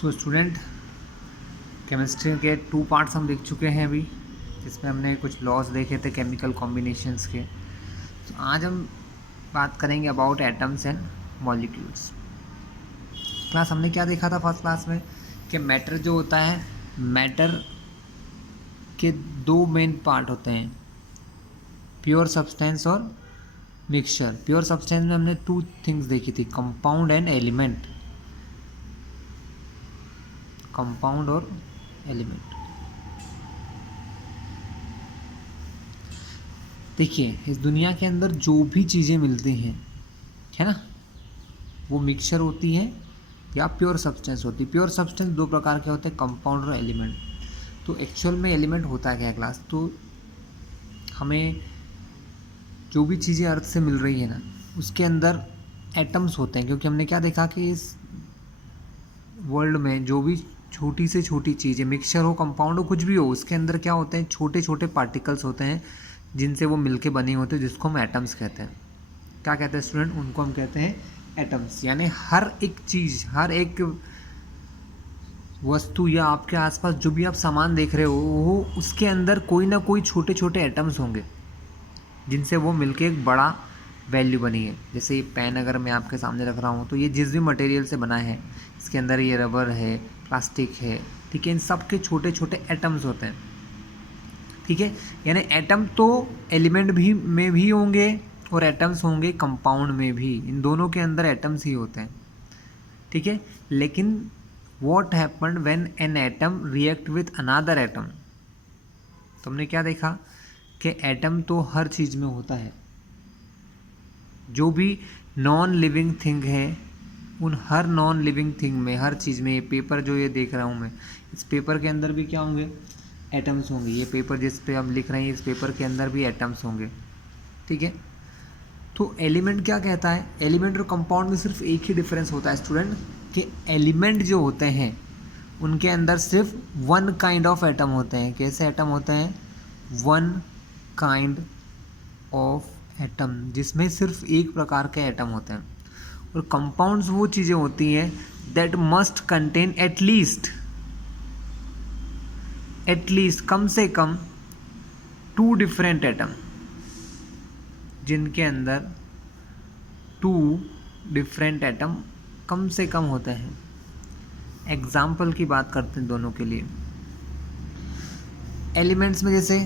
So student, chemistry के 2 parts हम देख चुके हैं अभी, जिसमें हमने कुछ लॉज देखे थे केमिकल कॉम्बिनेशंस के। तो आज हम बात करेंगे about atoms and molecules. Class हमने क्या देखा था फर्स्ट क्लास में कि मैटर जो होता है, मैटर के 2 मेन पार्ट होते हैं, प्योर सब्सटेंस और मिक्सचर। प्योर सब्सटेंस में हमने 2 थिंग्स देखी थी, कंपाउंड एंड एलिमेंट। कंपाउंड और एलिमेंट। देखिए, इस दुनिया के अंदर जो भी चीज़ें मिलती हैं, है ना, वो मिक्सचर होती है या प्योर सब्सटेंस होती है। प्योर सब्सटेंस 2 प्रकार के होते हैं, कंपाउंड और एलिमेंट। तो एक्चुअल में एलिमेंट होता है क्या क्लास? तो हमें जो भी चीज़ें अर्थ से मिल रही है ना, उसके अंदर एटम्स होते हैं, क्योंकि हमने क्या देखा कि इस वर्ल्ड में जो भी छोटी से छोटी चीज़ें, मिक्सचर हो, कंपाउंड हो, कुछ भी हो, उसके अंदर क्या होते हैं, छोटे छोटे पार्टिकल्स होते हैं जिनसे वो मिलके बने होते हैं, जिसको हम एटम्स कहते हैं। क्या कहते हैं स्टूडेंट? उनको हम कहते हैं एटम्स। यानी हर एक चीज़, हर एक वस्तु या आपके आसपास जो भी आप सामान देख रहे हो, वो उसके अंदर कोई ना कोई छोटे छोटे एटम्स होंगे जिनसे वो मिलके एक बड़ा वैल्यू बनी है। जैसे ये पेन अगर मैं आपके सामने रख रहा हूँ, तो ये जिस भी मटेरियल से बना है, इसके अंदर ये रबर है, प्लास्टिक है, ठीक है, इन सब के छोटे छोटे एटम्स होते हैं, ठीक है। यानी एटम तो एलिमेंट भी में भी होंगे और एटम्स होंगे कंपाउंड में भी, इन दोनों के अंदर एटम्स ही होते हैं, ठीक है। लेकिन what happened when an atom react with another atom? तो हमने क्या देखा कि एटम तो हर चीज़ में होता है, जो भी नॉन लिविंग थिंग है, उन हर नॉन लिविंग थिंग में, हर चीज़ में, ये पेपर जो ये देख रहा हूँ मैं, इस पेपर के अंदर भी क्या होंगे? एटम्स होंगे। ये पेपर जिस पे हम लिख रहे हैं, इस पेपर के अंदर भी एटम्स होंगे, ठीक है। तो एलिमेंट क्या कहता है? एलिमेंट और कंपाउंड में सिर्फ एक ही डिफरेंस होता है स्टूडेंट, कि एलिमेंट जो होते हैं उनके अंदर सिर्फ 1 काइंड ऑफ एटम होते हैं। कैसे एटम होते हैं? 1 काइंड ऑफ एटम, जिसमें सिर्फ एक प्रकार के एटम होते हैं। और कंपाउंड्स वो चीज़ें होती हैं दैट मस्ट कंटेन एटलीस्ट कम से कम 2 डिफरेंट एटम, जिनके अंदर 2 डिफरेंट एटम कम से कम होते हैं। एग्जाम्पल की बात करते हैं दोनों के लिए। एलिमेंट्स में जैसे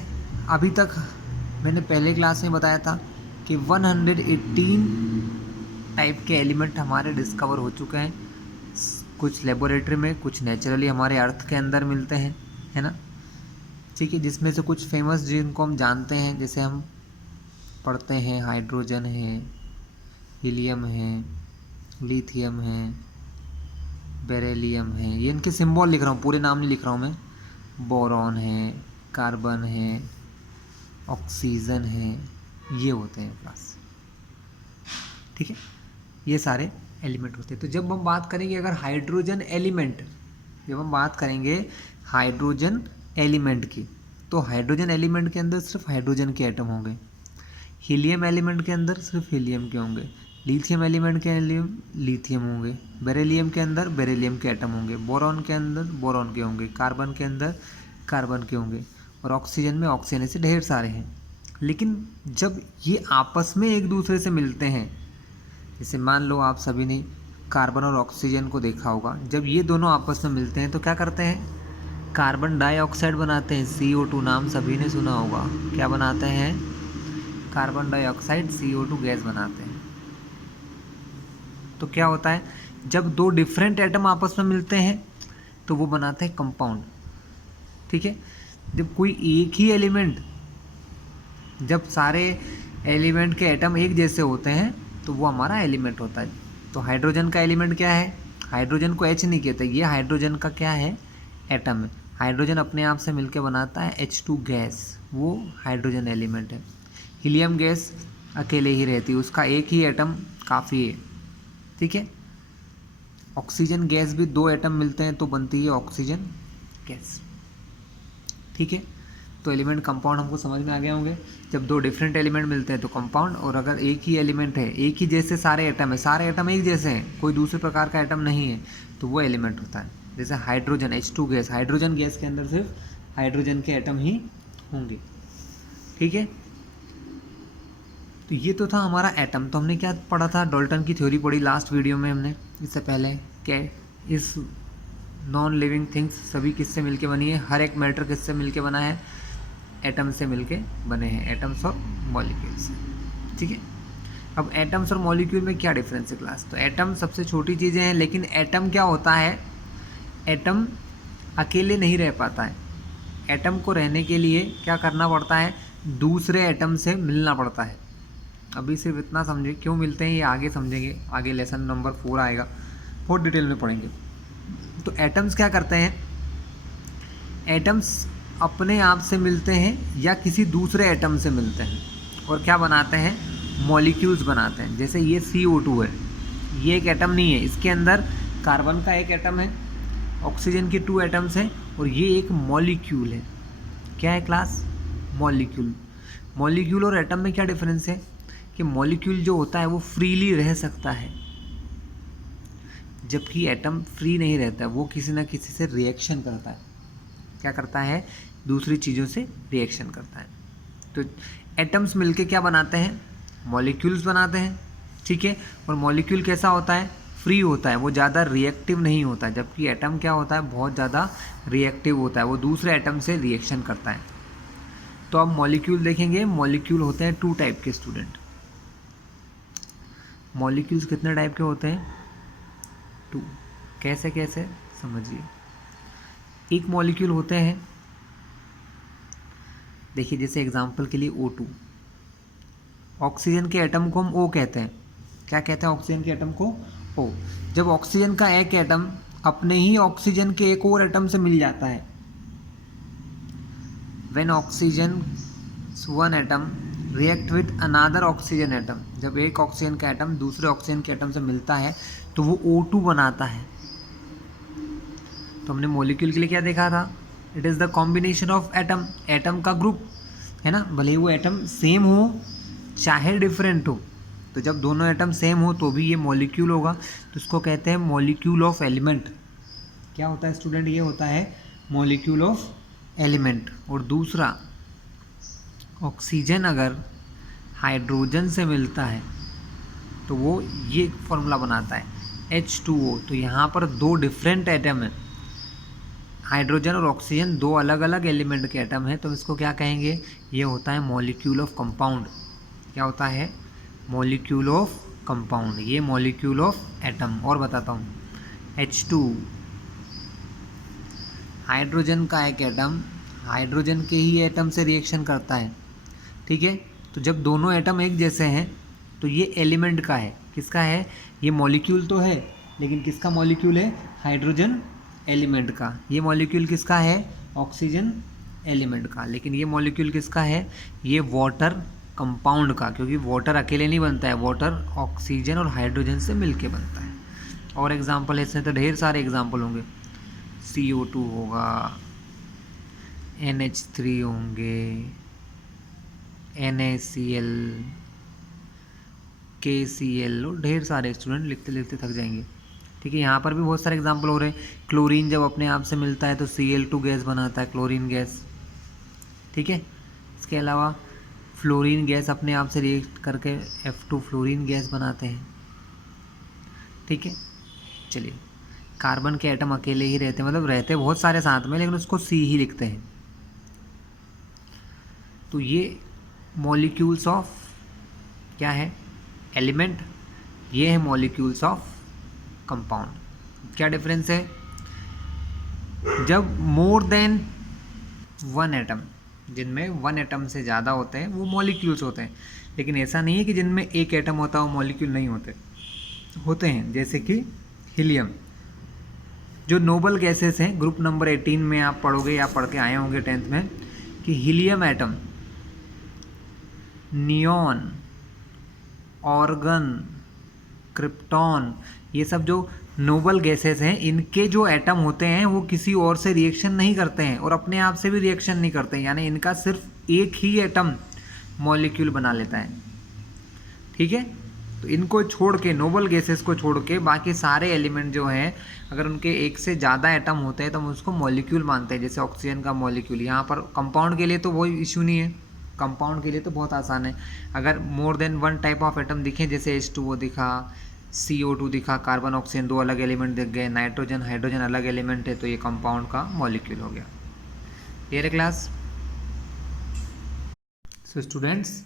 अभी तक मैंने पहले क्लास में बताया था कि 118 टाइप के एलिमेंट हमारे डिस्कवर हो चुके हैं, कुछ लेबोरेटरी में, कुछ नेचुरली हमारे अर्थ के अंदर मिलते हैं, है ना, ठीक है। जिसमें से कुछ फेमस जिनको हम जानते हैं, जैसे हम पढ़ते हैं, हाइड्रोजन है, हीलियम है, लिथियम है, बेरिलियम है, ये इनके सिंबल लिख रहा हूँ, पूरे नाम नहीं लिख रहा हूँ मैं। बोरॉन है, कार्बन है, ऑक्सीजन है, ये होते हैं प्लस, ठीक है। ये सारे एलिमेंट होते हैं। तो जब हम बात करेंगे अगर हाइड्रोजन एलिमेंट, जब हम बात करेंगे हाइड्रोजन एलिमेंट की, तो हाइड्रोजन एलिमेंट के अंदर सिर्फ हाइड्रोजन के एटम होंगे, हीलियम एलिमेंट के अंदर सिर्फ हीलियम के होंगे, लिथियम एलिमेंट के लिए लिथियम होंगे, बेरिलियम के अंदर बेरिलियम के एटम होंगे, बोरॉन के अंदर बोरॉन के होंगे, कार्बन के अंदर कार्बन के होंगे, और ऑक्सीजन में ऑक्सीजन, से ढेर सारे हैं। लेकिन जब ये आपस में एक दूसरे से मिलते हैं, जैसे मान लो आप सभी ने कार्बन और ऑक्सीजन को देखा होगा, जब ये दोनों आपस में मिलते हैं तो क्या करते हैं? कार्बन डाइऑक्साइड बनाते हैं, CO2 नाम सभी ने सुना होगा। क्या बनाते हैं? कार्बन डाइऑक्साइड, CO2 गैस बनाते हैं। तो क्या होता है, जब 2 डिफरेंट एटम आपस में मिलते हैं तो वो बनाते हैं कंपाउंड, ठीक है। जब कोई एक ही एलिमेंट, जब सारे एलिमेंट के एटम एक जैसे होते हैं तो वो हमारा एलिमेंट होता है। तो हाइड्रोजन का एलिमेंट क्या है? हाइड्रोजन को H नहीं कहते, ये हाइड्रोजन का क्या है? एटम है। हाइड्रोजन अपने आप से मिलकर बनाता है H2 गैस, वो हाइड्रोजन एलिमेंट है। हीलियम गैस अकेले ही रहती है, उसका एक ही एटम काफ़ी है, ठीक है। ऑक्सीजन गैस भी 2 एटम मिलते हैं तो बनती है ऑक्सीजन गैस, ठीक है। तो एलिमेंट कंपाउंड हमको समझ में आ गए होंगे। जब 2 डिफरेंट एलिमेंट मिलते हैं तो कंपाउंड, और अगर एक ही एलिमेंट है, एक ही जैसे सारे एटम है, सारे एटम एक जैसे हैं, कोई दूसरे प्रकार का एटम नहीं है, तो वो एलिमेंट होता है। जैसे hydrogen H2 gas, hydrogen gas के अंदर सिर्फ हाइड्रोजन के एटम ही होंगे। ठीक है, तो ये तो था हमारा एटम। तो हमने क्या पढ़ा था, डाल्टन की थ्योरी पढ़ी लास्ट वीडियो में हमने। इससे पहले क्या इस नॉन लिविंग थिंग्स सभी किससे मिलके बनी है, हर एक मैटर किससे मिलके बना है, एटम से मिलके बने हैं, एटम्स और मॉलिक्यूल्स। ठीक है, अब एटम्स और मॉलिक्यूल में क्या डिफरेंस है क्लास। तो एटम सबसे छोटी चीज़ें हैं, लेकिन एटम क्या होता है, एटम अकेले नहीं रह पाता है। एटम को रहने के लिए क्या करना पड़ता है, दूसरे एटम से मिलना पड़ता है। अभी सिर्फ इतना समझे क्यों मिलते हैं, ये आगे समझेंगे, आगे लेसन नंबर 4 आएगा, बहुत डिटेल में पढ़ेंगे। तो एटम्स क्या करते हैं, एटम्स अपने आप से मिलते हैं या किसी दूसरे एटम से मिलते हैं और क्या बनाते हैं, मॉलिक्यूल्स बनाते हैं। जैसे ये CO2 है, ये एक एटम नहीं है, इसके अंदर कार्बन का एक एटम है, ऑक्सीजन के 2 एटम्स हैं और ये एक मॉलिक्यूल है। क्या है क्लास, मॉलिक्यूल। मॉलिक्यूल और एटम में क्या डिफरेंस है कि मॉलिक्यूल जो होता है वो फ्रीली रह सकता है, जबकि एटम फ्री नहीं रहता है, वो किसी ना किसी से रिएक्शन करता है। क्या करता है, दूसरी चीज़ों से रिएक्शन करता है। तो एटम्स मिलके क्या बनाते हैं, मॉलिक्यूल्स बनाते हैं। ठीक है, और मॉलिक्यूल कैसा होता है, फ्री होता है, वो ज़्यादा रिएक्टिव नहीं होता है, जबकि एटम क्या होता है, बहुत ज़्यादा रिएक्टिव होता है, वो दूसरे एटम से रिएक्शन करता है। तो अब मॉलिक्यूल देखेंगे, मॉलिक्यूल होते हैं 2 टाइप के स्टूडेंट। मॉलिक्यूल्स कितने टाइप के होते हैं, 2। कैसे कैसे समझिए। एक मॉलिक्यूल होते हैं, देखिए जैसे एग्जांपल के लिए O2, ऑक्सीजन के एटम को हम O कहते हैं। क्या कहते हैं, ऑक्सीजन के एटम को O। जब ऑक्सीजन का एक एटम अपने ही ऑक्सीजन के एक और एटम से मिल जाता है, when oxygen 1 atom react with another oxygen atom, जब एक ऑक्सीजन का एटम दूसरे ऑक्सीजन के एटम से मिलता है तो वो O2 बनाता है। तो हमने मॉलिक्यूल के लिए क्या देखा था, it is the combination of atom, atom का ग्रुप है ना, भले ही वो एटम सेम हो चाहे डिफरेंट हो। तो जब दोनों एटम सेम हो तो भी ये मॉलिक्यूल होगा, तो इसको कहते हैं मॉलिक्यूल ऑफ एलिमेंट। क्या होता है स्टूडेंट, ये होता है मॉलिक्यूल ऑफ एलिमेंट। और दूसरा, ऑक्सीजन अगर हाइड्रोजन से मिलता है तो वो ये फॉर्मूला बनाता है H2O। तो यहाँ पर 2 डिफरेंट एटम हैं, हाइड्रोजन और ऑक्सीजन 2 अलग अलग एलिमेंट के एटम हैं, तो इसको क्या कहेंगे, ये होता है मॉलिक्यूल ऑफ कंपाउंड। क्या होता है, मॉलिक्यूल ऑफ कंपाउंड। ये मॉलिक्यूल ऑफ एटम। और बताता हूँ, H2 हाइड्रोजन का एक एटम हाइड्रोजन के ही एटम से रिएक्शन करता है। ठीक है, तो जब दोनों एटम एक जैसे हैं तो ये एलिमेंट का है, किसका है, ये मॉलिक्यूल तो है लेकिन किसका मॉलिक्यूल है, हाइड्रोजन एलिमेंट का। ये मॉलिक्यूल किसका है, ऑक्सीजन एलिमेंट का। लेकिन ये मॉलिक्यूल किसका है, ये वाटर कंपाउंड का, क्योंकि वाटर अकेले नहीं बनता है, वाटर ऑक्सीजन और हाइड्रोजन से मिलके बनता है। और एग्जांपल ऐसे तो ढेर सारे एग्जांपल होंगे, CO2 होगा, NH3 होंगे, NaCl, KCl, और ढेर सारे स्टूडेंट लिखते लिखते थक जाएंगे। ठीक है, यहाँ पर भी बहुत सारे एग्जांपल हो रहे हैं। क्लोरीन जब अपने आप से मिलता है तो Cl2 गैस बनाता है, क्लोरीन गैस। ठीक है, इसके अलावा फ्लोरीन गैस अपने आप से रिएक्ट करके F2 फ्लोरीन गैस बनाते हैं। ठीक है, चलिए, कार्बन के एटम अकेले ही रहते हैं, मतलब रहते बहुत सारे साथ में, लेकिन उसको C ही लिखते हैं। तो ये मॉलिक्यूल्स ऑफ क्या है, एलिमेंट। ये है मॉलिक्यूल्स ऑफ कंपाउंड। क्या डिफरेंस है, जब मोर देन 1 एटम, जिनमें 1 एटम से ज़्यादा होते हैं वो मॉलिक्यूल्स होते हैं। लेकिन ऐसा नहीं है कि जिनमें एक एटम होता है वो मॉलिक्यूल नहीं होते हैं। जैसे कि हीलियम, जो नोबल गैसेस हैं, ग्रुप नंबर 18 में आप पढ़ोगे या पढ़ के आए होंगे 10th में, कि helium atom, neon, organ, krypton, ये सब जो नोबल गैसेस हैं, इनके जो एटम होते हैं वो किसी और से रिएक्शन नहीं करते हैं और अपने आप से भी रिएक्शन नहीं करते हैं, यानी इनका सिर्फ एक ही एटम मॉलिक्यूल बना लेता है। ठीक है, तो इनको छोड़ के, नोबल गैसेस को छोड़ के बाकी सारे एलिमेंट जो हैं, अगर उनके एक से ज़्यादा एटम होते हैं तो हम उसको मॉलिक्यूल मानते हैं। जैसे ऑक्सीजन का मॉलिक्यूल, यहाँ पर कंपाउंड के लिए तो कोई इशू नहीं है, कंपाउंड के लिए तो बहुत आसान है। अगर more than one type of atom दिखे, जैसे H2O दिखा, CO2 दिखा, कार्बन ऑक्सीजन दो अलग एलिमेंट दिख गए, नाइट्रोजन हाइड्रोजन अलग एलिमेंट है, तो ये कंपाउंड का मॉलिक्यूल हो गया। क्लियर है क्लास? सो स्टूडेंट्स,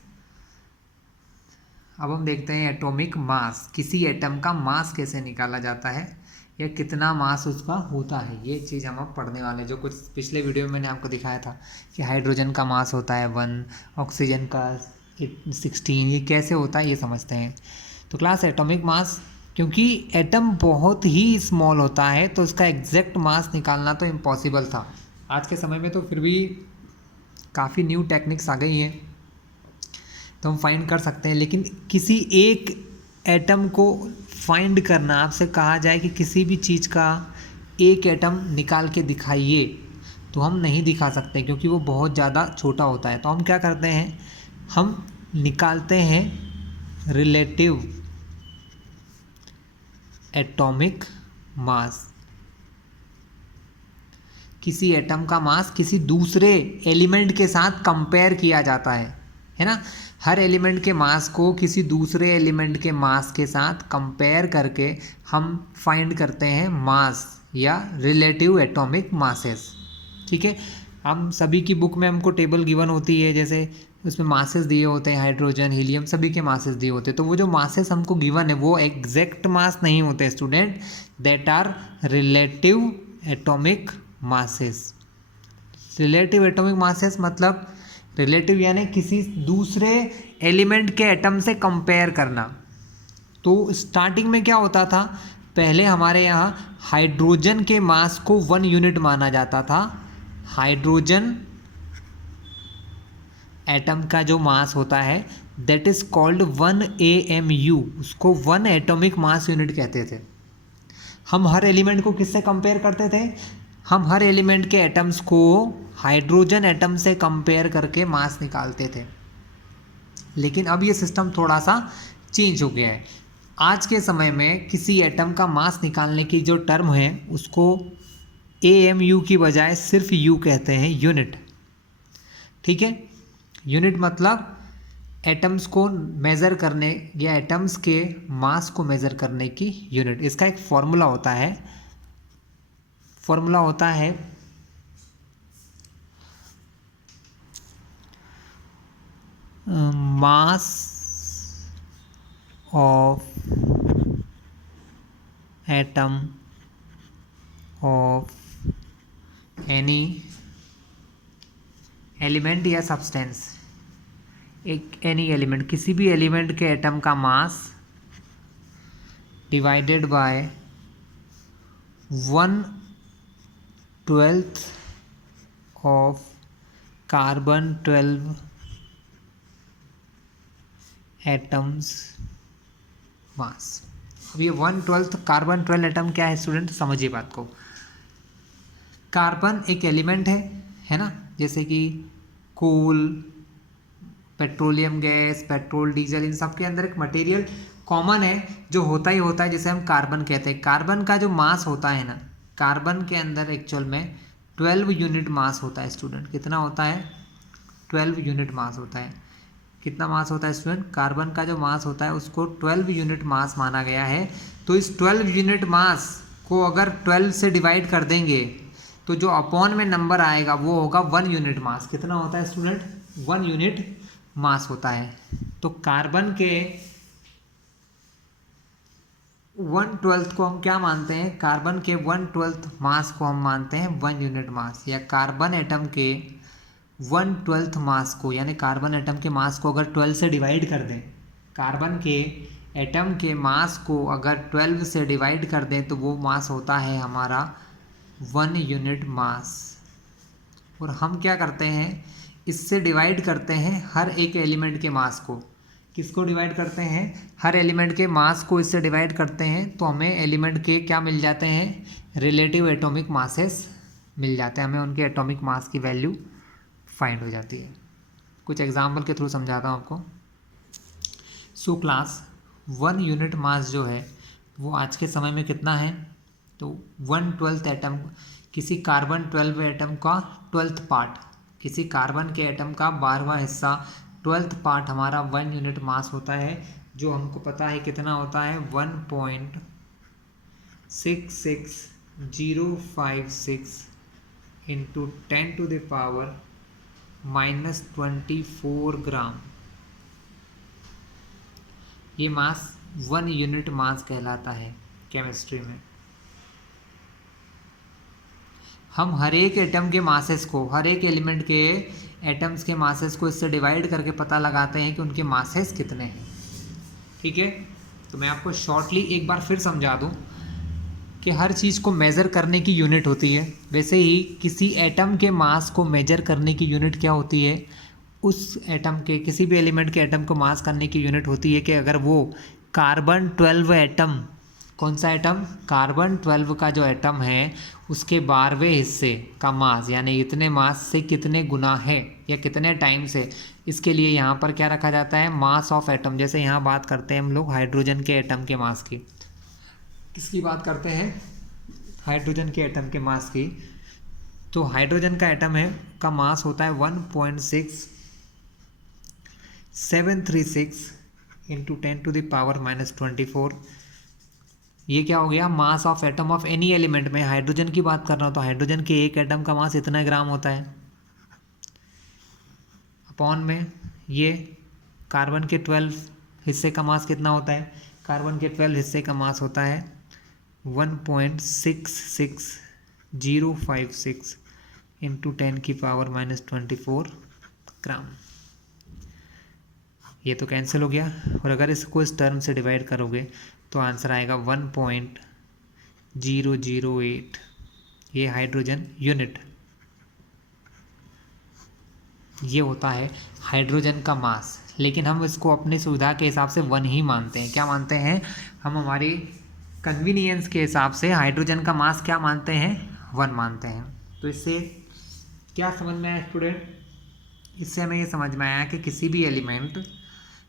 अब हम देखते हैं एटॉमिक मास। किसी एटम का मास कैसे निकाला जाता है या कितना मास उसका होता है, ये चीज़ हम अब पढ़ने वाले हैं। जो कुछ पिछले वीडियो में मैंने आपको दिखाया था कि हाइड्रोजन का मास होता है 1, ऑक्सीजन का 16, ये कैसे होता है ये समझते हैं। तो क्लास एटॉमिक मास, क्योंकि एटम बहुत ही स्मॉल होता है तो उसका एग्जैक्ट मास निकालना तो इम्पॉसिबल था। आज के समय में तो फिर भी काफ़ी न्यू टेक्निक्स आ गई हैं तो हम फाइंड कर सकते हैं, लेकिन किसी एक एटम को फाइंड करना, आपसे कहा जाए कि किसी भी चीज़ का एक एटम निकाल के दिखाइए, तो हम नहीं दिखा सकते क्योंकि वो बहुत ज़्यादा छोटा होता है। तो हम क्या करते हैं, हम निकालते हैं रिलेटिव एटॉमिक मास। किसी एटम का मास किसी दूसरे एलिमेंट के साथ कंपेयर किया जाता है ना। हर एलिमेंट के मास को किसी दूसरे एलिमेंट के मास के साथ कंपेयर करके हम फाइंड करते हैं मास या रिलेटिव एटॉमिक मासेस। ठीक है, हम सभी की बुक में हमको टेबल गिवन होती है, जैसे उसमें मासेस दिए होते हैं, हाइड्रोजन हीलियम सभी के मासेस दिए होते हैं। तो वो जो मासेस हमको गिवन है वो एग्जैक्ट मास नहीं होते student, that are relative atomic masses. Relative atomic masses मतलब रिलेटिव यानी किसी दूसरे एलिमेंट के एटम से कंपेयर करना। तो स्टार्टिंग में क्या होता था, पहले हमारे यहाँ हाइड्रोजन के मास को 1 यूनिट माना जाता था। हाइड्रोजन एटम का जो मास होता है दैट इज कॉल्ड 1 AMU, उसको 1 एटॉमिक मास यूनिट कहते थे। हम हर एलिमेंट को किससे कंपेयर करते थे, हम हर एलिमेंट के एटम्स को हाइड्रोजन एटम से कंपेयर करके मास निकालते थे। लेकिन अब ये सिस्टम थोड़ा सा चेंज हो गया है। आज के समय में किसी एटम का मास निकालने की जो टर्म है उसको AMU की बजाय सिर्फ U कहते हैं, यूनिट। ठीक है, यूनिट मतलब एटम्स को मेज़र करने या एटम्स के मास को मेज़र करने की यूनिट। इसका एक फॉर्मूला होता है, फॉर्मूला होता है mass of atom of any element या सब्सटेंस। एक एनी एलिमेंट, किसी भी एलिमेंट के एटम का mass divided by 1/12 of carbon 12 atoms mass. अब ये 1/12 कार्बन 12 एटम क्या है स्टूडेंट, समझिए बात को। कार्बन एक एलिमेंट है ना, जैसे कि कोल, पेट्रोलियम गैस, पेट्रोल, डीजल, इन सब के अंदर एक मटेरियल कॉमन है जो होता ही होता है, जिसे हम कार्बन कहते हैं। कार्बन का जो मास होता है ना, कार्बन के अंदर एक्चुअल में 12 यूनिट मास होता है स्टूडेंट। कितना होता है, 12 यूनिट मास होता है। कितना मास होता है स्टूडेंट, कार्बन का जो मास होता है उसको 12 यूनिट मास माना गया है। तो इस 12 यूनिट मास को अगर 12 से डिवाइड कर देंगे तो जो अपॉन में नंबर आएगा वो होगा 1 यूनिट मास। कितना होता है स्टूडेंट, 1 यूनिट मास होता है। तो कार्बन के 1/12 को हम क्या मानते हैं, कार्बन के 1/12 मास को हम मानते हैं 1 यूनिट मास। या कार्बन एटम के 1/12 मास को, यानी कार्बन एटम के मास को अगर 12 से डिवाइड कर दें, कार्बन के एटम के मास को अगर 12 से डिवाइड कर दें तो वो मास होता है हमारा 1 यूनिट मास। और हम क्या करते हैं, इससे डिवाइड करते हैं हर एक एलिमेंट के मास को। किसको डिवाइड करते हैं, हर एलिमेंट के मास को इससे डिवाइड करते हैं तो हमें एलिमेंट के क्या मिल जाते हैं, रिलेटिव एटॉमिक मासेस मिल जाते हैं। हमें उनके एटॉमिक मास की वैल्यू फाइंड हो जाती है। कुछ एग्जाम्पल के थ्रू समझाता हूँ आपको। सो क्लास 1 यूनिट मास जो है वो आज के समय में कितना है, तो 1/12 एटम, किसी कार्बन 12 एटम का 12th पार्ट, किसी कार्बन के एटम का 12वां हिस्सा 12th पार्ट हमारा 1 यूनिट मास होता है, जो हमको पता है कितना होता है 1.66056 इंटू 10⁻⁻24 ग्राम। ये मास 1 यूनिट मास कहलाता है केमिस्ट्री में। हम हर एक एटम के मासेस को, हर एक एलिमेंट के एटम्स के मासेस को इससे डिवाइड करके पता लगाते हैं कि उनके मासेस कितने हैं। ठीक है, तो मैं आपको शॉर्टली एक बार फिर समझा दूं कि हर चीज़ को मेज़र करने की यूनिट होती है, वैसे ही किसी एटम के मास को मेजर करने की यूनिट क्या होती है, उस एटम के, किसी भी एलिमेंट के एटम को मास करने की यूनिट होती है कि अगर वो कार्बन 12 एटम, कौन सा एटम, कार्बन 12 का जो एटम है उसके 12वें हिस्से का मास, यानी इतने मास से कितने गुना है या कितने टाइम से, इसके लिए यहाँ पर क्या रखा जाता है, मास ऑफ एटम। जैसे यहाँ बात करते हैं हम लोग हाइड्रोजन के एटम के मास की, किसकी बात करते हैं, हाइड्रोजन के एटम के मास की। तो हाइड्रोजन का एटम है का मास होता है 1.6736 इंटू 10⁻⁻24। ये क्या हो गया, मास of atom of any element में हाइड्रोजन की बात कर रहा हूँ तो हाइड्रोजन के एक एटम का मास इतना ग्राम होता है, अपॉन में ये कार्बन के 12 हिस्से का मास कितना होता है, कार्बन के 12 हिस्से का मास होता है 1.66056 इंटू 10⁻⁻24 ग्राम। ये तो कैंसिल हो गया, और अगर इसको इस टर्म से डिवाइड करोगे तो आंसर आएगा 1.008। ये हाइड्रोजन यूनिट, ये होता है हाइड्रोजन का मास। लेकिन हम इसको अपनी सुविधा के हिसाब से 1 ही मानते हैं। क्या मानते हैं हम, हमारी कन्वीनियंस के हिसाब से हाइड्रोजन का मास क्या मानते हैं, 1 मानते हैं। तो इससे क्या समझ में आया स्टूडेंट, इससे हमें ये समझ में आया कि किसी भी एलिमेंट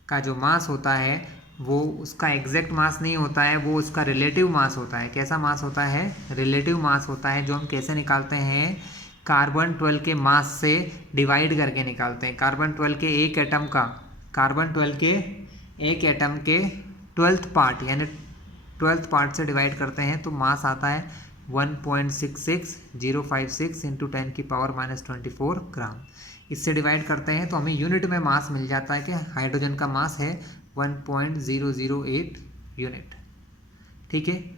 का जो मास होता है वो उसका एग्जैक्ट मास नहीं होता है, वो उसका रिलेटिव मास होता है। कैसा मास होता है, रिलेटिव मास होता है, जो हम कैसे निकालते हैं, कार्बन 12 के मास से डिवाइड करके निकालते हैं। कार्बन 12 के एक एटम का, कार्बन 12 के एक एटम के 12th पार्ट यानी 12th पार्ट से डिवाइड करते हैं तो मास आता है 1.66056 इंटू 10⁻⁻24 ग्राम। इससे डिवाइड करते हैं तो हमें यूनिट में मास मिल जाता है कि हाइड्रोजन का मास है 1.008 यूनिट। ठीक है,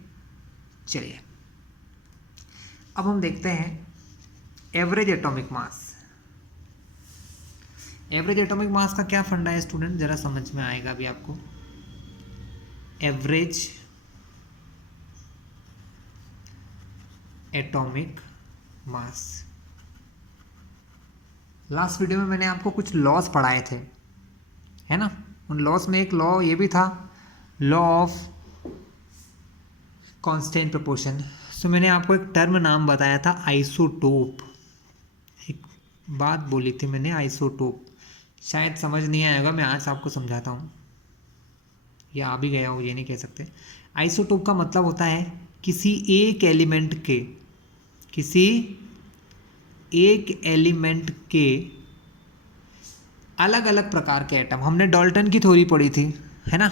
चलिए अब हम देखते हैं average atomic mass. Average atomic mass का क्या फंडा है स्टूडेंट, जरा समझ में आएगा अभी आपको। Average atomic mass, last video में मैंने आपको कुछ लॉस पढ़ाए थे, है ना। उन लॉस में एक लॉ ये भी था, लॉ ऑफ कांस्टेंट प्रोपोर्शन। सो मैंने आपको एक टर्म नाम बताया था आइसोटोप, एक बात बोली थी मैंने आइसोटोप, शायद समझ नहीं आएगा, मैं आज आपको समझाता हूँ, या आ भी गया हो ये नहीं कह सकते। आइसोटोप का मतलब होता है किसी एक एलिमेंट के, किसी एक एलिमेंट के अलग अलग प्रकार के एटम। हमने डाल्टन की थ्योरी पढ़ी थी, है ना,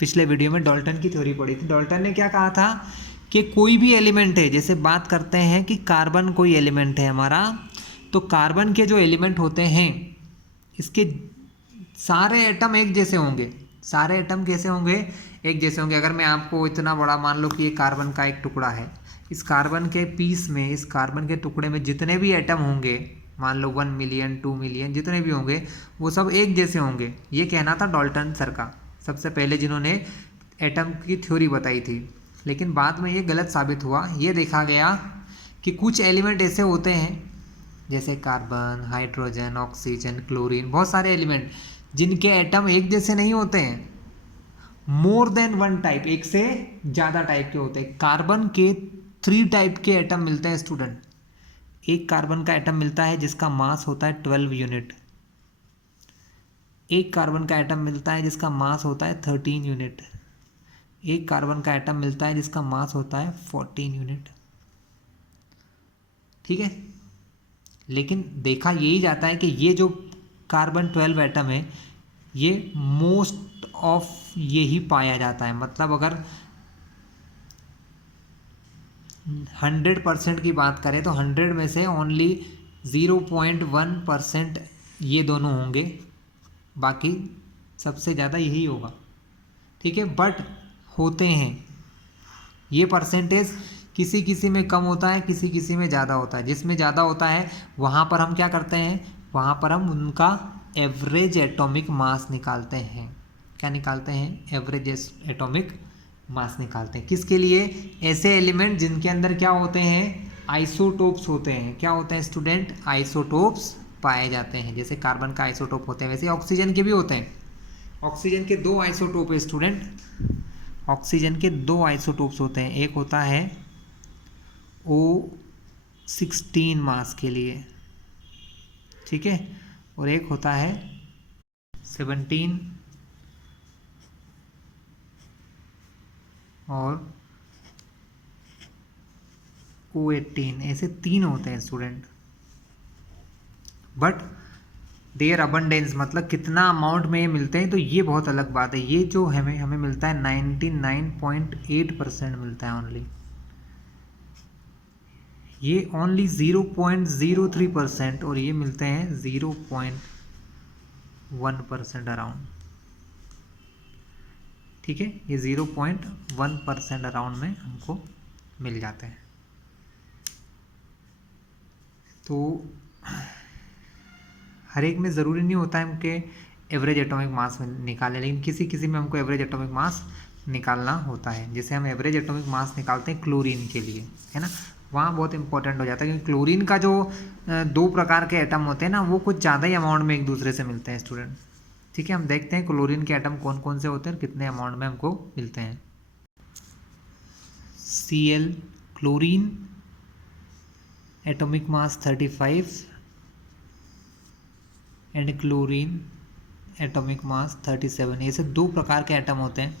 पिछले वीडियो में डाल्टन की थ्योरी पढ़ी थी। डाल्टन ने क्या कहा था कि कोई भी एलिमेंट है, जैसे बात करते हैं कि कार्बन कोई एलिमेंट है हमारा, तो कार्बन के जो एलिमेंट होते हैं इसके सारे एटम एक जैसे होंगे। सारे एटम कैसे होंगे, एक जैसे होंगे। अगर मैं आपको इतना बड़ा मान लो कि ये कार्बन का एक टुकड़ा है, इस कार्बन के पीस में, इस कार्बन के टुकड़े में जितने भी एटम होंगे, मान लो 1 मिलियन 2 मिलियन जितने भी होंगे, वो सब एक जैसे होंगे। ये कहना था डाल्टन सर का, सबसे पहले जिन्होंने एटम की थ्योरी बताई थी। लेकिन बाद में ये गलत साबित हुआ। ये देखा गया कि कुछ एलिमेंट ऐसे होते हैं जैसे कार्बन, हाइड्रोजन, ऑक्सीजन, क्लोरीन, बहुत सारे एलिमेंट जिनके एटम एक जैसे नहीं होते हैं, मोर देन 1 टाइप, एक से ज़्यादा टाइप के होते हैं। कार्बन के 3 टाइप के एटम मिलते हैं स्टूडेंट। एक कार्बन का एटम मिलता है जिसका मास होता है 12 यूनिट। एक कार्बन का एटम मिलता है जिसका मास होता है 13 यूनिट। एक कार्बन का एटम मिलता है जिसका मास होता है 14 यूनिट। ठीक है, लेकिन देखा यही जाता है कि ये जो कार्बन 12 एटम है ये मोस्ट ऑफ यही पाया जाता है। मतलब अगर 100% की बात करें तो 100 में से ओनली 0.1% ये दोनों होंगे, बाकी सबसे ज़्यादा यही होगा। ठीक है, बट होते हैं ये परसेंटेज किसी किसी में कम होता है, किसी किसी में ज़्यादा होता है। जिसमें ज़्यादा होता है वहाँ पर हम क्या करते हैं, वहाँ पर हम उनका एवरेज एटॉमिक मास निकालते हैं। क्या निकालते हैं? एवरेज एटॉमिक मास निकालते हैं। किसके लिए? ऐसे एलिमेंट जिनके अंदर क्या होते हैं, आइसोटोप्स होते हैं। क्या होते हैं स्टूडेंट? आइसोटोप्स पाए जाते हैं। जैसे कार्बन का आइसोटोप होते हैं वैसे ऑक्सीजन के भी होते हैं। ऑक्सीजन के दो आइसोटोप है स्टूडेंट, ऑक्सीजन के दो आइसोटोप्स होते हैं। एक होता है O16 मास के लिए, ठीक है, और एक होता है 17 और O18, ऐसे तीन होते हैं स्टूडेंट। बट देयर अबंडेंस मतलब कितना अमाउंट में ये मिलते हैं तो ये बहुत अलग बात है। ये जो हमें मिलता है 99.8% मिलता है ओनली। ये ओनली 0.03% और ये मिलते हैं 0.1% अराउंड। ठीक है, ये 0.1% अराउंड में हमको मिल जाते हैं। तो हर एक में ज़रूरी नहीं होता है हमके एवरेज एटॉमिक मास में निकालें, लेकिन किसी किसी में हमको एवरेज एटॉमिक मास निकालना होता है। जैसे हम एवरेज एटॉमिक मास निकालते हैं क्लोरीन के लिए, है ना, वहाँ बहुत इंपॉर्टेंट हो जाता है क्योंकि क्लोरीन का जो दो प्रकार के एटम होते हैं ना वो कुछ ज़्यादा ही अमाउंट में एक दूसरे से मिलते हैं स्टूडेंट। ठीक है, हम देखते हैं क्लोरीन के एटम कौन कौन से होते हैं और कितने अमाउंट में हमको मिलते हैं। Cl chlorine, atomic mass 35 and chlorine atomic mass 37। ऐसे दो प्रकार के एटम होते हैं।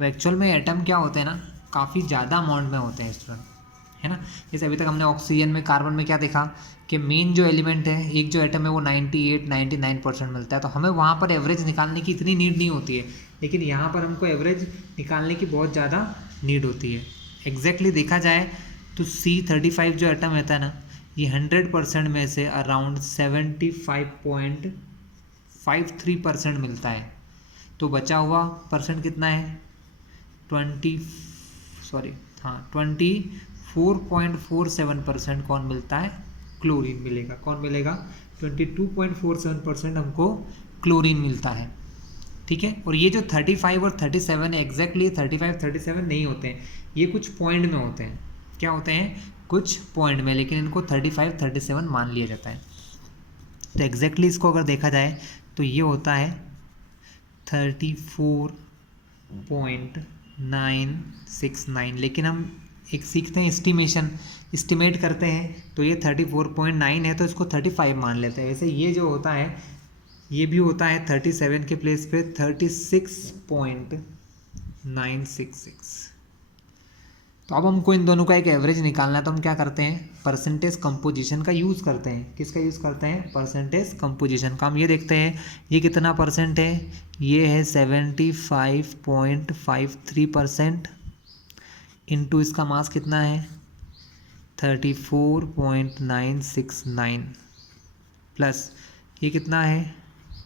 वो एक्चुअल में एटम क्या होते हैं ना, काफ़ी ज़्यादा अमाउंट में होते हैं स्टूडेंट, है ना। जैसे अभी तक हमने ऑक्सीजन में, कार्बन में क्या देखा कि मेन जो एलिमेंट है, एक जो एटम है वो 98-99% मिलता है, तो हमें वहाँ पर एवरेज निकालने की इतनी नीड नहीं होती है। लेकिन यहाँ पर हमको एवरेज निकालने की बहुत ज़्यादा नीड होती है। एग्जैक्टली देखा जाए तो C35 जो एटम रहता है ना, ये 100% में से अराउंड 75.53% मिलता है। तो बचा हुआ परसेंट कितना है? 24.47% कौन मिलता है? क्लोरीन मिलेगा। कौन मिलेगा? 22.47% हमको क्लोरीन मिलता है। ठीक है, और ये जो 35 और 37 है, एग्जैक्टली 35-37 नहीं होते हैं, ये कुछ पॉइंट में होते हैं। क्या होते हैं? कुछ पॉइंट में, लेकिन इनको 35-37 मान लिया जाता है। तो एग्जैक्टली इसको अगर देखा जाए तो ये होता है 34.969, लेकिन हम एक सीखते हैं एस्टिमेट करते हैं, तो ये 34.9 है तो इसको 35 मान लेते हैं। वैसे ये जो होता है ये भी होता है 37 के प्लेस पे 36.966। तो अब हमको इन दोनों का एक एवरेज निकालना है, तो हम क्या करते हैं? परसेंटेज कंपोजिशन का यूज़ करते हैं। किसका यूज़ करते हैं? परसेंटेज कंपोजिशन का। हम ये देखते हैं ये कितना परसेंट है, ये है 75.53% इंटू इसका मास कितना है 34.969 प्लस ये कितना है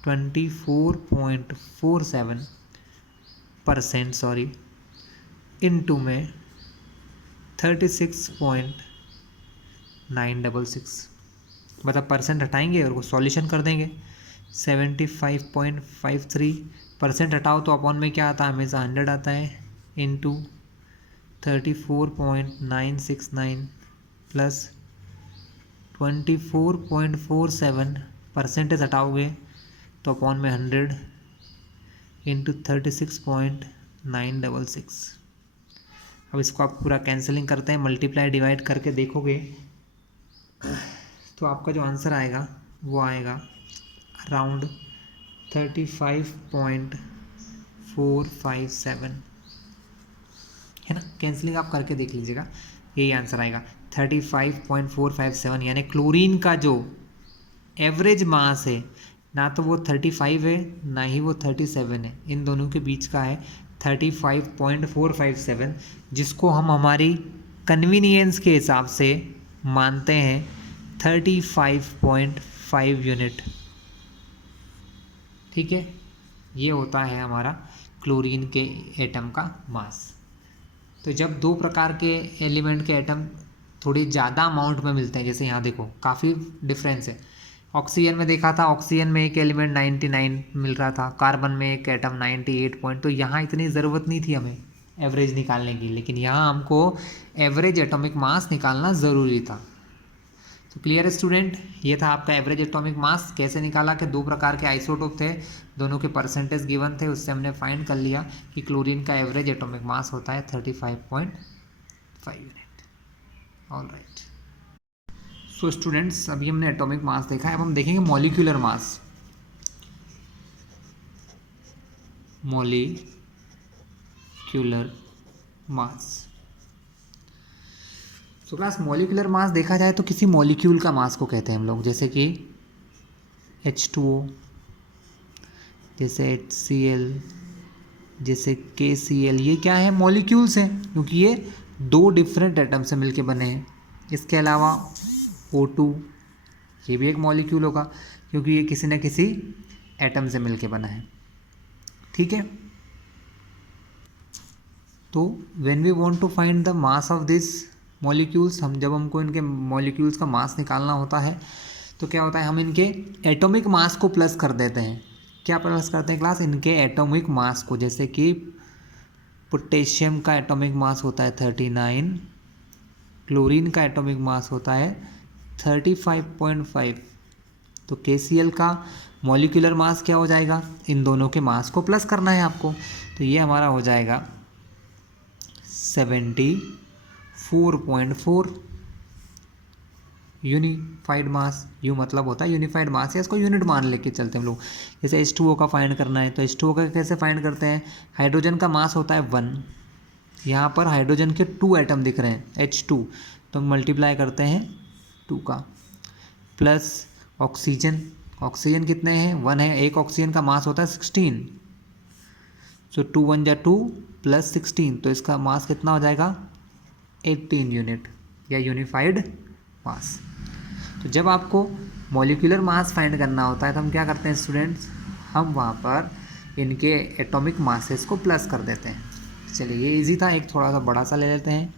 24.47% सॉरी, इंटू में 36.966। मतलब परसेंट हटाएंगे और वो सॉल्यूशन कर देंगे। 75.53% हटाओ तो अपॉन में क्या आता है? हमेशा 100 आता है, इंटू 34.969 प्लस 24.47 परसेंटेज हटाओगे तो अपॉन में 100 इंटू 36.966। अब इसको आप पूरा कैंसलिंग करते हैं, मल्टीप्लाई डिवाइड करके देखोगे तो आपका जो आंसर आएगा वो आएगा अराउंड 35.457। है ना, कैंसलिंग आप करके देख लीजिएगा, यही आंसर आएगा 35.457। यानी क्लोरीन का जो एवरेज मास है ना तो वो 35 है ना ही वो 37 है, इन दोनों के बीच का है 35.457, जिसको हम हमारी कन्वीनियंस के हिसाब से मानते हैं 35.5 यूनिट। ठीक है, ये होता है हमारा क्लोरीन के एटम का मास। तो जब दो प्रकार के एलिमेंट के एटम थोड़ी ज़्यादा अमाउंट में मिलते हैं, जैसे यहाँ देखो काफ़ी डिफरेंस है, ऑक्सीजन में देखा था, ऑक्सीजन में एक एलिमेंट 99 मिल रहा था, कार्बन में एक एटम 98 पॉइंट, तो यहाँ इतनी ज़रूरत नहीं थी हमें एवरेज निकालने की, लेकिन यहाँ हमको एवरेज एटॉमिक मास निकालना ज़रूरी था। तो क्लियर है स्टूडेंट, ये था आपका एवरेज एटॉमिक मास। कैसे निकाला कि दो प्रकार के आइसोटोप थे, दोनों के परसेंटेज गिवन थे, उससे हमने फाइंड कर लिया कि क्लोरीन का एवरेज एटॉमिक मास होता है 35.5 unit. All right, so students अभी हमने एटॉमिक मास देखा है, अब हम देखेंगे molecular mass. Molecular mass, so class molecular mass देखा जाए तो किसी मॉलिक्यूल का मास को कहते हैं हम लोग, जैसे कि H2O, जैसे HCl, जैसे KCl, ये क्या है, मॉलिक्यूल्स हैं, क्योंकि ये दो डिफरेंट एटम से मिलके बने हैं। इसके अलावा O2, ये भी एक मॉलिक्यूल होगा, क्योंकि ये किसी न किसी एटम से मिलके बना है। ठीक है, तो when we want to find the mass of this molecules, जब हमको इनके मॉलिक्यूल्स का मास निकालना होता है तो क्या होता है, हम इनके एटॉमिक मास को प्लस कर देते हैं। क्या प्लस करते हैं क्लास, इनके एटॉमिक मास को, जैसे कि पोटेशियम का एटॉमिक मास होता है 39, क्लोरीन का एटॉमिक मास होता है 35.5, तो KCl का मॉलिक्यूलर मास क्या हो जाएगा, इन दोनों के मास को प्लस करना है आपको, तो ये हमारा हो जाएगा 74.4 यूनिफाइड मास। यू मतलब होता है यूनिफाइड मास, या इसको यूनिट मान लेके चलते हैं हम लोग। जैसे H2O का फाइंड करना है तो H2O का कैसे फाइंड करते हैं, हाइड्रोजन का मास होता है 1, यहाँ पर हाइड्रोजन के 2 एटम दिख रहे हैं H2, तो मल्टीप्लाई करते हैं 2 का, प्लस ऑक्सीजन, ऑक्सीजन कितने हैं, 1 है, एक ऑक्सीजन का मास होता है 16, सो 2 1 जा 2 प्लस 16, तो इसका मास कितना हो जाएगा 18 यूनिट, या यूनिफाइड मास। तो जब आपको मॉलिक्यूलर मास फाइंड करना होता है तो हम क्या करते हैं स्टूडेंट्स, हम वहाँ पर इनके एटॉमिक मासेस को प्लस कर देते हैं। चलिए ये इजी था, एक थोड़ा सा बड़ा सा ले लेते हैं,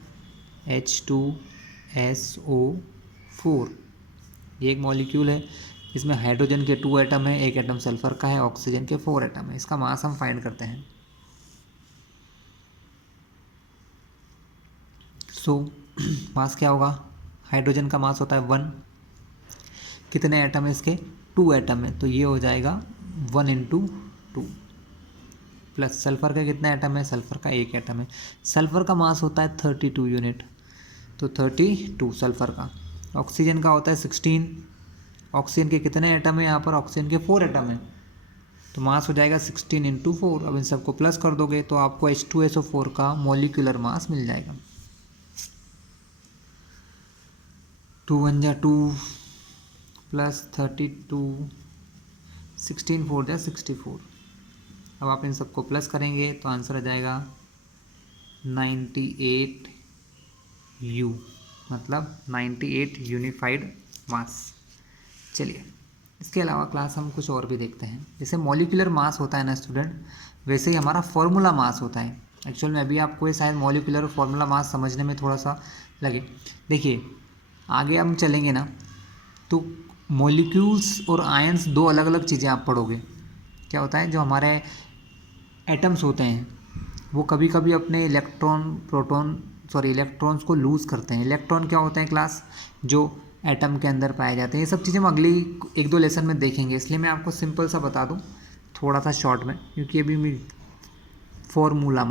H2SO4, ये एक मॉलिक्यूल है, इसमें हाइड्रोजन के 2 एटम है, एक एटम सल्फर का है, ऑक्सीजन के 4 एटम है, इसका मास हम फाइंड करते हैं। सो मास क्या होगा, हाइड्रोजन का मास होता है 1, कितने एटम है इसके, 2 एटम है, तो ये हो जाएगा 1 × 2, प्लस सल्फर का कितना एटम है, सल्फर का 1 एटम है, सल्फर का मास होता है 32 यूनिट, तो 32 सल्फर का। ऑक्सीजन का होता है 16, ऑक्सीजन के कितने एटम है, यहाँ पर ऑक्सीजन के 4 एटम है, तो मास हो जाएगा 16 × 4। अब इन सबको प्लस कर दोगे तो आपको H2SO4 का मॉलिक्यूलर मास मिल जाएगा, 2 1 जा 2 प्लस 32, 16 4 जा 64। अब आप इन सबको प्लस करेंगे तो आंसर आ जाएगा 98U, मतलब 98 यूनिफाइड मास। चलिए इसके अलावा क्लास हम कुछ और भी देखते हैं। जैसे मॉलिक्यूलर मास होता है ना स्टूडेंट, वैसे ही हमारा फॉर्मूला मास होता है। एक्चुअल में अभी आपको ये शायद मॉलिक्यूलर और फॉर्मूला मास समझने में थोड़ा सा लगे। देखिए आगे हम चलेंगे ना तो मॉलिक्यूल्स और आयंस दो अलग अलग चीज़ें आप पढ़ोगे। क्या होता है, जो हमारे एटम्स होते हैं वो कभी कभी अपने इलेक्ट्रॉन्स को लूज़ करते हैं। इलेक्ट्रॉन क्या होते हैं क्लास, जो एटम के अंदर पाए जाते हैं। ये सब चीज़ें हम अगली 1-2 लेसन में देखेंगे, इसलिए मैं आपको सिंपल सा बता दूं थोड़ा सा शॉर्ट में, क्योंकि अभी मैं फॉर्मूला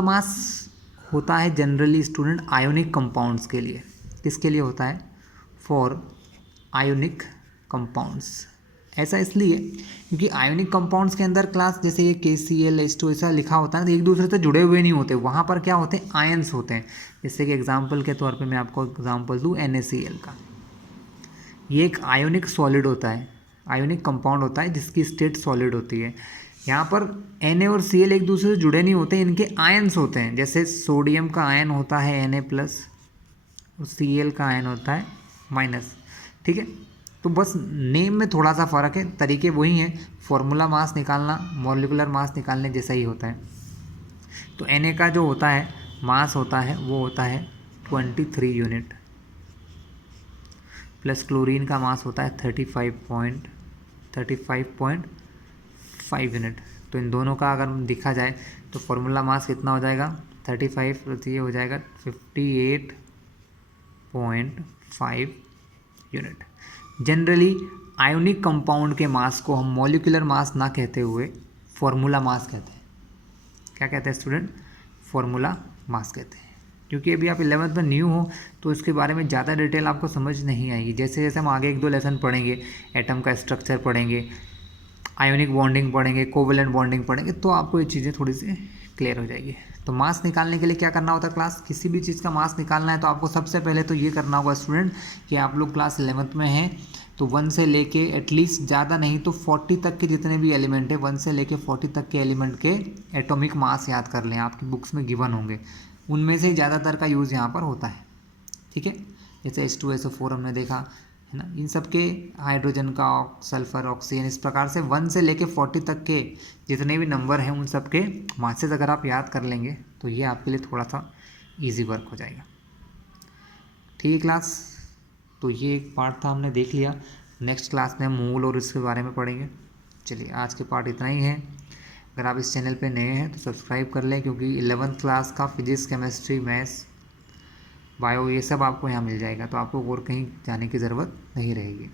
मास होता है जनरली स्टूडेंट आयोनिक कंपाउंड्स के लिए। किसके लिए होता है, फॉर आयोनिक कंपाउंड्स। ऐसा इसलिए क्योंकि आयोनिक कंपाउंड्स के अंदर क्लास जैसे ये KCl H2 ऐसा लिखा होता है ना, तो एक दूसरे से जुड़े हुए नहीं होते, वहाँ पर क्या होते हैं, आयंस होते हैं। जैसे कि एग्जांपल के तौर पे मैं आपको एग्जांपल दूँ NaCl का, ये एक आयोनिक सॉलिड होता है, आयोनिक कंपाउंड होता है जिसकी स्टेट सॉलिड होती है। यहाँ पर Na और Cl एक दूसरे से जुड़े नहीं होते, इनके आयंस होते हैं। जैसे सोडियम का आयन होता है Na+ और Cl का आयन होता है -, ठीक है। तो बस नेम में थोड़ा सा फ़र्क है, तरीके वही हैं, फॉर्मूला मास निकालना मॉलिक्यूलर मास निकालने जैसा ही होता है। तो Na का जो होता है मास होता है वो होता है 23 यूनिट, प्लस क्लोरीन का मास होता है 35.5 यूनिट। तो इन दोनों का अगर देखा जाए तो फॉर्मूला मास कितना हो जाएगा, 35 तो ये हो जाएगा 58.5 यूनिट। जनरली आयोनिक कंपाउंड के मास को हम मॉलिक्यूलर मास ना कहते हुए फॉर्मूला मास कहते हैं। क्या कहते हैं स्टूडेंट, फॉर्मूला मास कहते हैं। क्योंकि अभी आप 11th में न्यू हो तो इसके बारे में ज़्यादा डिटेल आपको समझ नहीं आएगी। जैसे जैसे हम आगे 1-2 लेसन पढ़ेंगे, एटम का स्ट्रक्चर पढ़ेंगे, आयोनिक बॉन्डिंग पढ़ेंगे, कोवेलेंट बॉन्डिंग पढ़ेंगे, तो आपको ये चीज़ें थोड़ी सी क्लियर हो जाएगी। तो मास निकालने के लिए क्या करना होता है क्लास, किसी भी चीज़ का मास निकालना है तो आपको सबसे पहले तो ये करना होगा स्टूडेंट कि आप लोग क्लास 11th में हैं तो 1 से लेके एटलीस्ट ज़्यादा नहीं तो 40 तक के जितने भी एलिमेंट है, 1 से लेके 40 तक के एलिमेंट के एटॉमिक मास याद कर लें, आपकी बुक्स में गिवन होंगे, उनमें से ज़्यादातर का यूज़ यहाँ पर होता है, ठीक है। जैसे H2SO4 हमने देखा है ना, इन सब के हाइड्रोजन का, सल्फर, ऑक्सीजन, इस प्रकार से 1 से लेके 40 तक के जितने भी नंबर हैं उन सब के मासेस अगर आप याद कर लेंगे तो ये आपके लिए थोड़ा सा इजी वर्क हो जाएगा, ठीक है क्लास। तो ये एक पार्ट था, हमने देख लिया। नेक्स्ट क्लास में हम मूल और इसके बारे में पढ़ेंगे। चलिए आज के पार्ट इतना ही है। अगर आप इस चैनल पे नए हैं तो सब्सक्राइब कर लें, क्योंकि 11th क्लास का फिजिक्स, केमिस्ट्री, मैथ्स, बायो ये सब आपको यहाँ मिल जाएगा, तो आपको और कहीं जाने की ज़रूरत नहीं रहेगी।